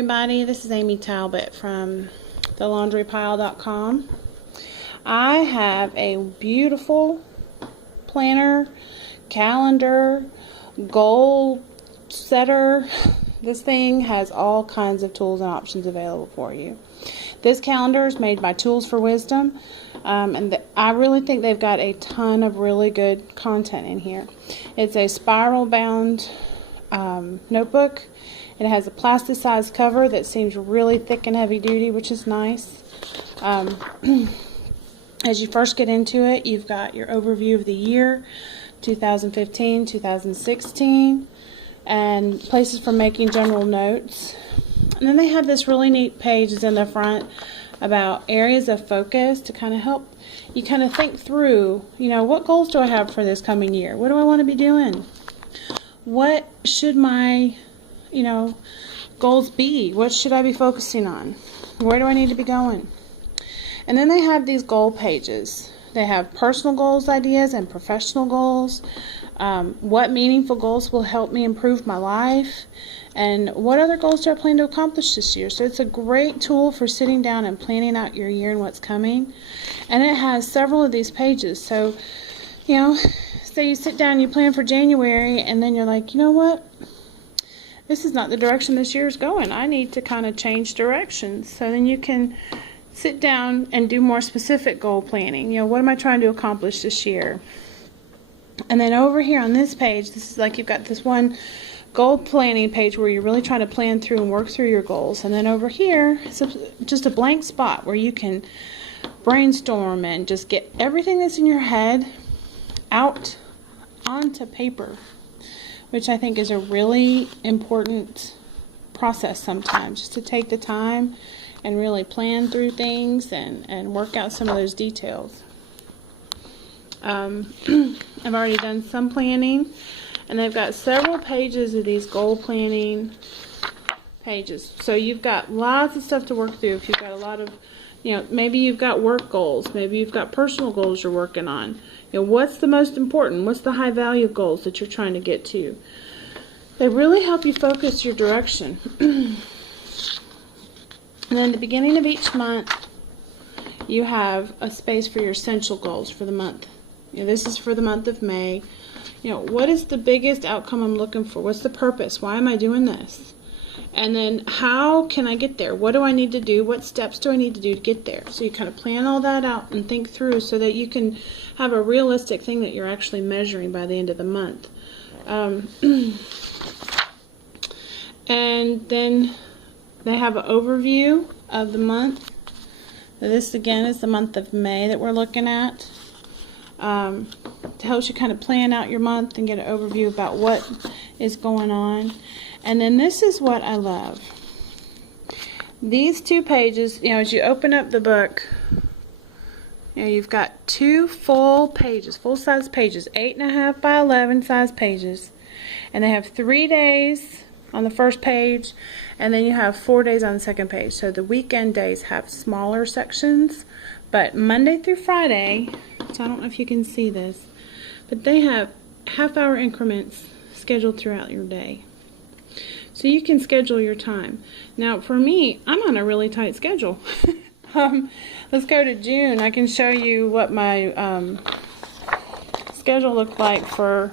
Everybody, this is Amy Talbot from thelaundrypile.com. I have a beautiful planner, calendar, goal setter. This thing has all kinds of tools and options available for you. This calendar is made by Tools for Wisdom, and I really think they've got a ton of really good content in here. It's a spiral bound notebook. It has a plasticized cover that seems really thick and heavy duty, which is nice. As you first get into it, you've got your overview of the year, 2015, 2016, and places for making general notes. And then they have this really neat page in the front about areas of focus to kind of help you kind of think through, what goals do I have for this coming year? What do I want to be doing? What should my goals be? What should I be focusing on? Where do I need to be going? And then they have these goal pages. They have personal goals ideas and professional goals. What meaningful goals will help me improve my life? And what other goals do I plan to accomplish this year? So it's a great tool for sitting down and planning out your year and what's coming. And it has several of these pages. So, say you sit down, you plan for January, and then you're like, you know what? This is not the direction this year is going. I need to kind of change directions. So then you can sit down and do more specific goal planning. What am I trying to accomplish this year? And then over here on this page, this is like you've got this one goal planning page where you're really trying to plan through and work through your goals. And then over here, it's just a blank spot where you can brainstorm and just get everything that's in your head out onto paper, which I think is a really important process sometimes, just to take the time and really plan through things and work out some of those details. I've already done some planning, and they've got several pages of these goal planning pages. So you've got lots of stuff to work through. If you've got a lot of, maybe you've got work goals, maybe you've got personal goals you're working on. What's the most important? What's the high value goals that you're trying to get to? They really help you focus your direction. And then at the beginning of each month, you have a space for your essential goals for the month. This is for the month of May. What is the biggest outcome I'm looking for? What's the purpose? Why am I doing this? And then how can I get there? What do I need to do? What steps do I need to do to get there? So you kind of plan all that out and think through so that you can have a realistic thing that you're actually measuring by the end of the month. And then they have an overview of the month. So this again is the month of May that we're looking at. To help you kind of plan out your month and get an overview about what is going on. And then this is what I love. These two pages, as you open up the book, you've got two full pages, full-size pages, 8.5 by 11 size pages. And they have 3 days on the first page, and then you have 4 days on the second page. So the weekend days have smaller sections, but Monday through Friday, so I don't know if you can see this, but they have half-hour increments scheduled throughout your day. So you can schedule your time. Now for me, I'm on a really tight schedule. Let's go to June. I can show you what my schedule looked like for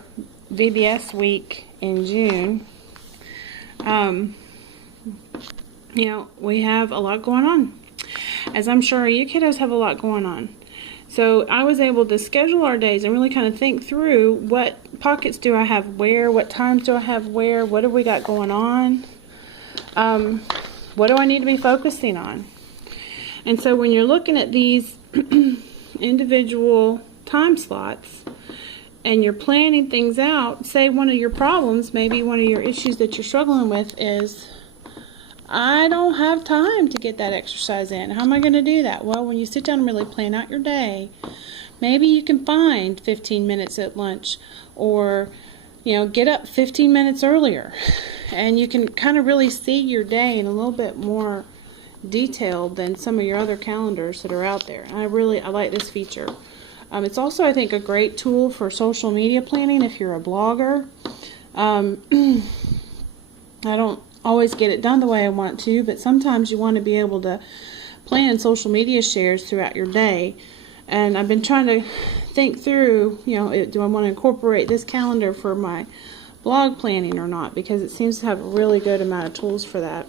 VBS week in June. We have a lot going on. As I'm sure you kiddos have a lot going on. So I was able to schedule our days and really kind of think through what pockets do I have where, what times do I have where, what have we got going on, what do I need to be focusing on. And so when you're looking at these individual time slots and you're planning things out, say one of your problems, maybe one of your issues that you're struggling with is, I don't have time to get that exercise in. How am I going to do that? Well, when you sit down and really plan out your day, maybe you can find 15 minutes at lunch or, get up 15 minutes earlier. And you can kind of really see your day in a little bit more detail than some of your other calendars that are out there. I like this feature. It's also, I think, a great tool for social media planning if you're a blogger. I don't always get it done the way I want to, but sometimes you want to be able to plan social media shares throughout your day. And I've been trying to think through, do I want to incorporate this calendar for my blog planning or not, because it seems to have a really good amount of tools for that.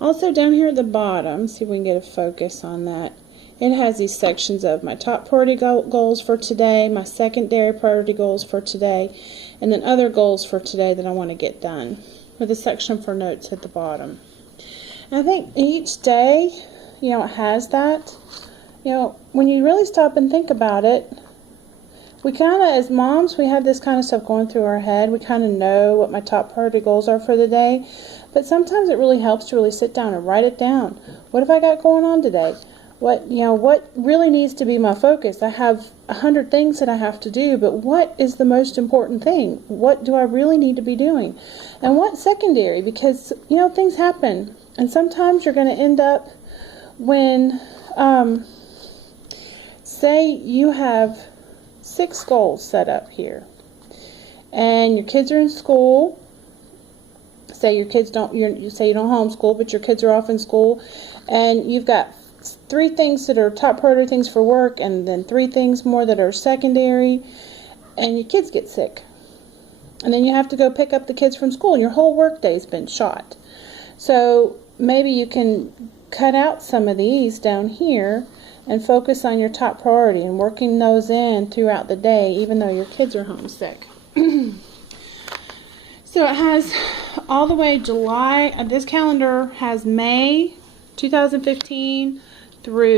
Also down here at the bottom, see if we can get a focus on that. It has these sections of my top priority goals for today, my secondary priority goals for today, and then other goals for today that I want to get done, with a section for notes at the bottom. And I think each day, it has that. When you really stop and think about it, we kind of, as moms, we have this kind of stuff going through our head. We kind of know what my top priority goals are for the day, but sometimes it really helps to really sit down and write it down. What have I got going on today? What really needs to be my focus? I have 100 things that I have to do, but what is the most important thing? What do I really need to be doing? And what's secondary? Because, things happen. And sometimes you're going to end up when, say you have 6 goals set up here, and your kids are in school. Say your kids you say you don't homeschool, but your kids are off in school, and you've got 3 things that are top priority things for work, and then 3 things more that are secondary, and your kids get sick. And then you have to go pick up the kids from school, and your whole work day's been shot. So maybe you can cut out some of these down here and focus on your top priority and working those in throughout the day, even though your kids are homesick. So it has all the way July. This calendar has May 2015 through